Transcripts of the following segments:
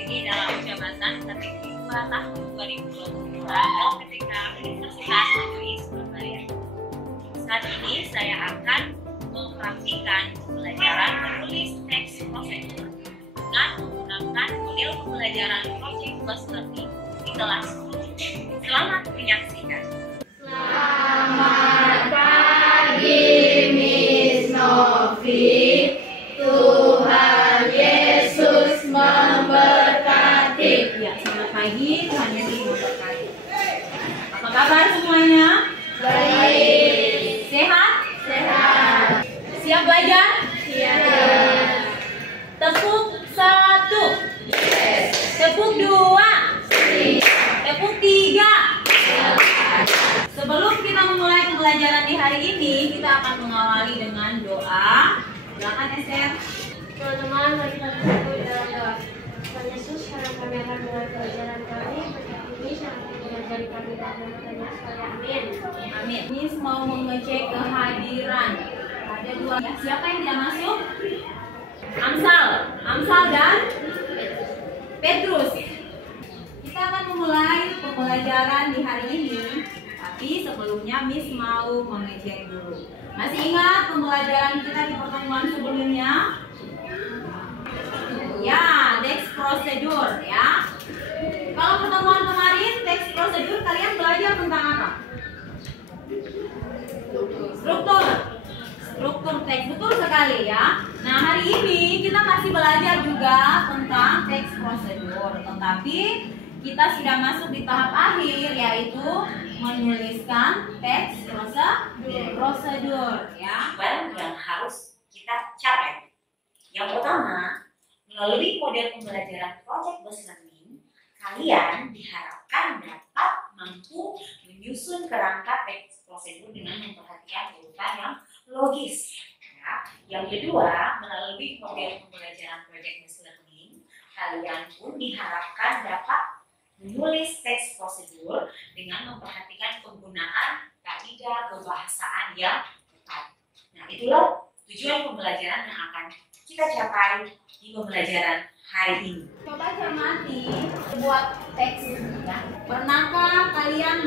ini dalam jabatan strategi 2 tahun 2022 LPTK Universitas Negeri Surabaya. Saat ini saya akan mempraktikkan pembelajaran menulis teks prosedur dengan menggunakan model pembelajaran Project Based Learning di kelas 10. Selamat menyaksikan. Selamat pagi, Miss Novi. Tuhan Yesus memberkati. Ya, selamat pagi, Tuhan Yesus memberkati. Apa kabar semuanya? Baik. Sehat? Sehat. Siap belajar? Siap. Tepuk 1. Yes. Tepuk 2. Siap. Tepuk 3. Siap. Sebelum kita memulai pembelajaran di hari ini, kita akan mengawali dengan doa. Silakan Esther. Teman-teman, mari kita bersatu dalam doa. Tuhan Yesus, sekarang kami akan mulai pelajaran kami. Berkat ini sangat mengajari kami dan mempertanya sekali. Amin. Amin. Miss mau mengecek kehadiran. Ada 2 ya. Siapa yang tidak masuk? Amsal dan Petrus. Kita akan memulai pembelajaran di hari ini. Tapi sebelumnya Miss mau mengecek dulu. Masih ingat pembelajaran kita di pertemuan sebelumnya? Ya, teks prosedur ya. Kalau pertemuan kemarin teks prosedur kalian belajar tentang apa? Struktur teks, betul sekali ya. Nah, hari ini kita masih belajar juga tentang teks prosedur, tetapi kita sudah masuk di tahap akhir, yaitu menuliskan teks prosedur ya. Yang harus kita capai. Yang pertama, melalui model pembelajaran Project Based Learning, kalian diharapkan dapat mampu menyusun kerangka teks prosedur dengan memperhatikan urutan yang logis. Ya. Yang kedua, melalui model pembelajaran Project Based Learning, kalian pun diharapkan dapat menulis teks prosedur dengan memperhatikan penggunaan kaidah kebahasaan yang tepat. Nah, itulah tujuan pembelajaran yang akan kita capai di pembelajaran hari ini. Coba cermati buat teks ya. Pernahkah kalian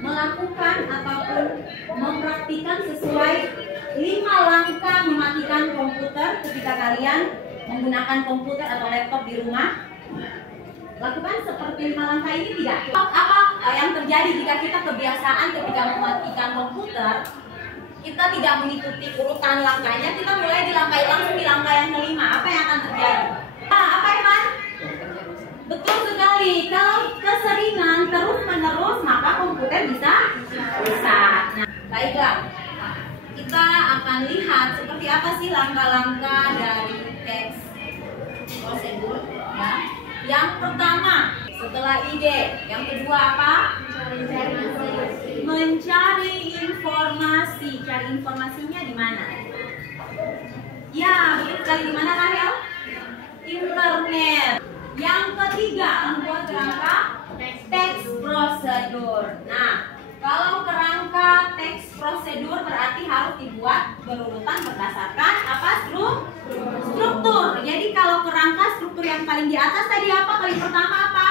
melakukan ataupun mempraktikkan sesuai 5 langkah mematikan komputer ketika kalian menggunakan komputer atau laptop di rumah? Lakukan seperti 5 langkah ini tidak? Apa yang terjadi jika kita kebiasaan ketika mematikan komputer, kita tidak mengikuti urutan langkahnya, kita mulai langsung di langkah yang kelima. Apa yang akan terjadi? Apa Iman? Betul sekali. Kalau keseringan terus-menerus, maka komputer bisa rusak. Nah, baiklah. Kita akan lihat seperti apa sih langkah-langkah dari teks prosedur ya. Yang pertama, setelah ide. Yang kedua apa? Mencari informasi. Cari informasinya di mana? Ya, betul sekali. Di mana, Rahel? Internet. Yang ketiga, membuat kerangka teks prosedur. Nah, kalau kerangka teks prosedur berarti harus dibuat berurutan berdasarkan apa? Struktur. Jadi kalau kerangka struktur yang paling di atas tadi apa? Paling pertama apa?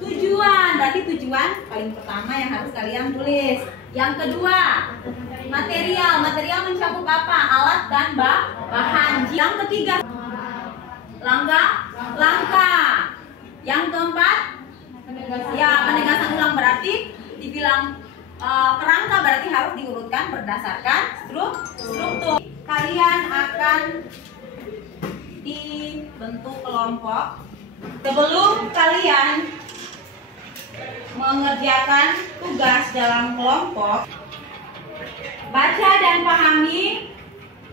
Tujuan. Berarti tujuan paling pertama yang harus kalian tulis. Yang kedua, material. Material mencakup apa? Alat dan bahan. Yang ketiga, langkah. Yang keempat, ya penegasan ulang. Berarti dibilang kerangka berarti harus diurutkan berdasarkan struktur. Kalian akan dibentuk kelompok. Sebelum kalian mengerjakan tugas dalam kelompok, baca dan pahami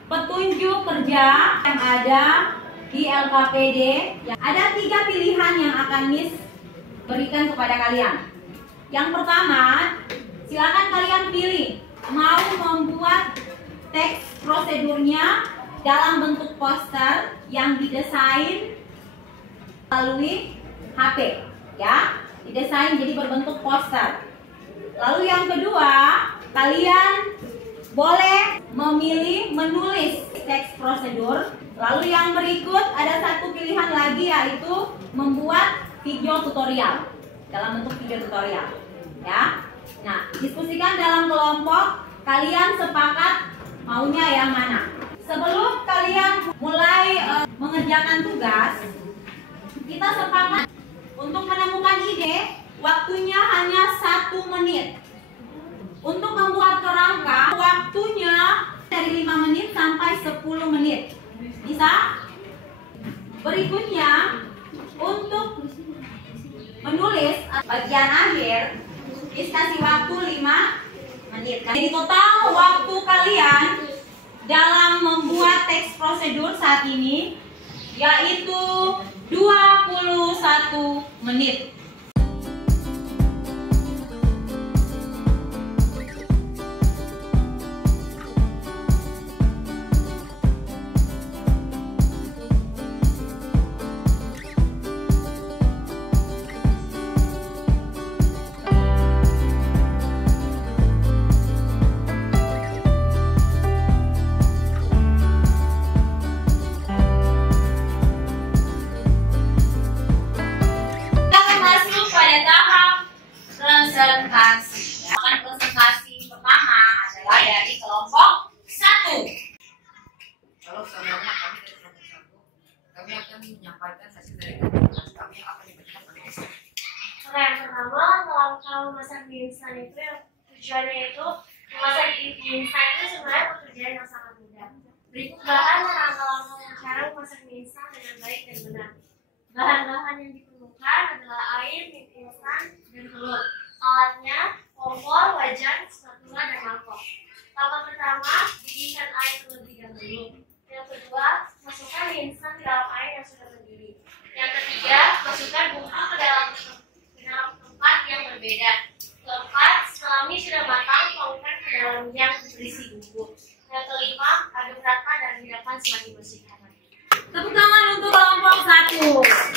petunjuk kerja yang ada di LKPD. Ada 3 pilihan yang akan Miss berikan kepada kalian. Yang pertama, silakan kalian pilih mau membuat teks prosedurnya dalam bentuk poster yang didesain melalui HP, ya, didesain jadi berbentuk poster. Lalu yang kedua, kalian boleh memilih menulis teks prosedur Lalu yang berikut ada satu pilihan lagi, yaitu membuat video tutorial dalam bentuk video tutorial, ya. Nah, diskusikan dalam kelompok, kalian sepakat maunya yang mana. Sebelum kalian mulai mengerjakan tugas, kita sepakat untuk menemukan ide, waktunya hanya 1 menit. Untuk membuat kerangka, waktunya dari 5 menit sampai 10 menit. Bisa? Berikutnya, untuk menulis bagian akhir, kasih waktu 5 menit. Jadi total waktu kalian dalam membuat teks prosedur saat ini yaitu 21 menit. Presentasi. Presentasi pertama adalah dari kelompok 1. Kalau semuanya kami dari kelompok 1, kami akan menyampaikan hasil dari kelas kami yang akan dibacakan oleh Esa. Yang pertama, kalau memasak mie instan itu yang tujuannya itu memasak mie instan itu sebenarnya pekerjaan yang sangat mudah. Berikut bahan langkah-langkah cara memasak mie instan dengan baik dan benar. Bahan-bahan yang diperlukan adalah air, mie instan, dan telur. Alatnya, kompor, wajan, spatula, dan mangkok. Langkah pertama, didihkan air terlebih dahulu. Yang kedua, masukkan mie instan ke dalam air yang sudah mendidih. Yang ketiga, masukkan bumbu ke dalam tempat yang berbeda. Keempat, setelah mie sudah matang, tuangkan ke dalam yang berisi bumbu. Yang kelima, aduk rata dan biarkan semakin bersih hangat. Tepuk tangan untuk kelompok 1.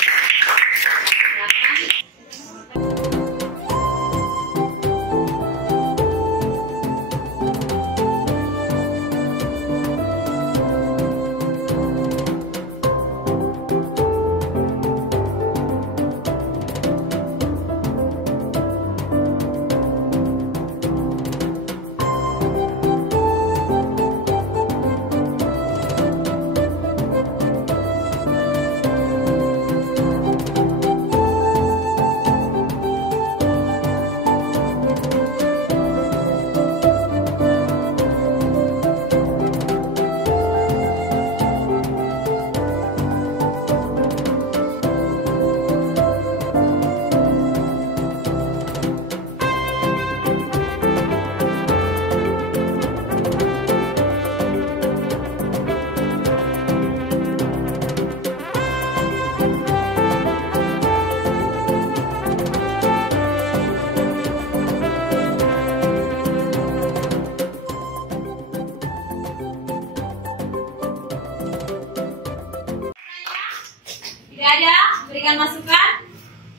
Tidak ada? Berikan masukan?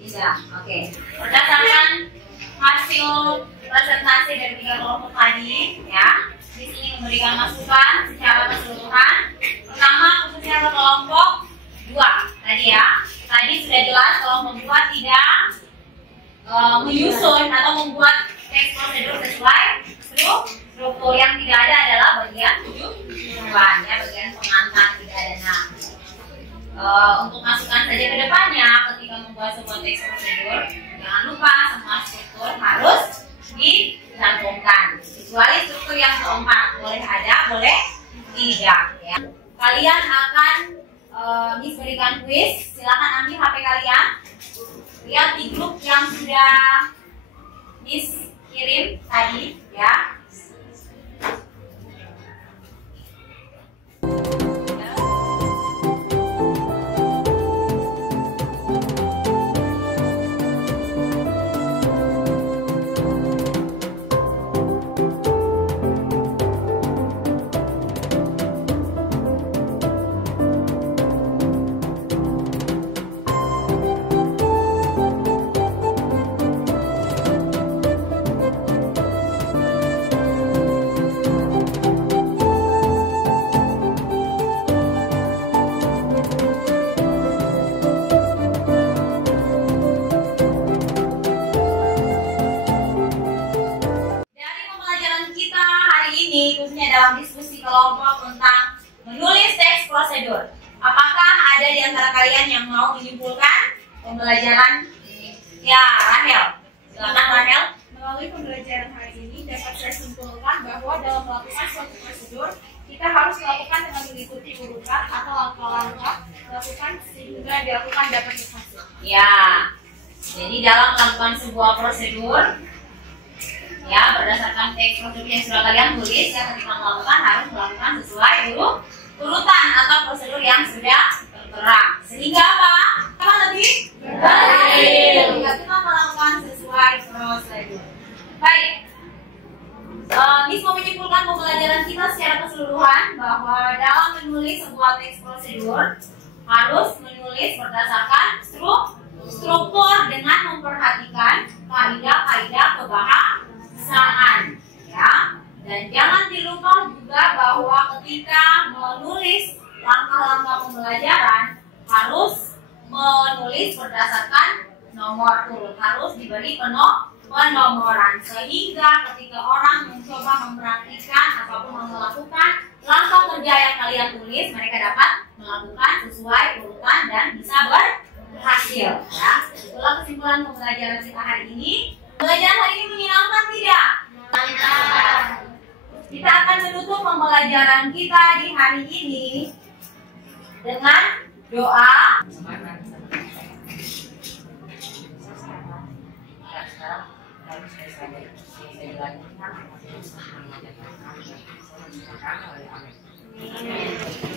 Tidak. Oke. Berdasarkan hasil presentasi dari 3 kelompok tadi, ya, di sini memberikan masukan secara keseluruhan. Pertama, khususnya ke kelompok 2 tadi, ya. Tadi sudah jelas kelompok 2 tidak menyusun atau membuat teks prosedur sesuai struktur. Yang tidak ada adalah bagian tujuan, ya, bagian pengantar tidak ada. Untuk masukan saja ke depannya ketika membuat sebuah teks prosedur, jangan lupa semua struktur harus dicantumkan, kecuali struktur yang keempat, boleh ada, boleh tidak, ya. Kalian akan Miss berikan kuis, silakan ambil HP kalian, lihat di grup yang sudah Miss kirim tadi, ya. menyimpulkan pembelajaran? Ya, Rahel. Silakan Rahel. Melalui pembelajaran hari ini dapat saya simpulkan bahwa dalam melakukan suatu prosedur kita harus melakukan dengan mengikuti urutan atau langkah-langkah dilakukan sehingga dilakukan dapat berhasil. Ya. Jadi dalam melakukan sebuah prosedur, ya berdasarkan teks prosedur yang sudah kalian tulis, ya ketika melakukan harus melakukan sesuai urutan atau prosedur yang sudah tertera. Sehingga apa? Apa lebih? Berhasil. Jika kita melakukan sesuai prosedur. Baik. Miss mau menyimpulkan pembelajaran kita secara keseluruhan bahwa dalam menulis sebuah teks prosedur harus menulis berdasarkan struktur dengan memperhatikan kaidah-kaidah kebahasaan, ya. Dan jangan dilupa juga bahwa ketika menulis langkah-langkah pembelajaran harus menulis berdasarkan nomor urut, harus diberi penomoran sehingga ketika orang mencoba mempraktikkan ataupun melakukan langkah kerja yang kalian tulis, mereka dapat melakukan sesuai urutan dan bisa berhasil. Ya, itulah kesimpulan pembelajaran kita hari ini. Pembelajaran hari ini menyenangkan tidak? Kita akan menutup pembelajaran kita di hari ini dengan doa. Amin.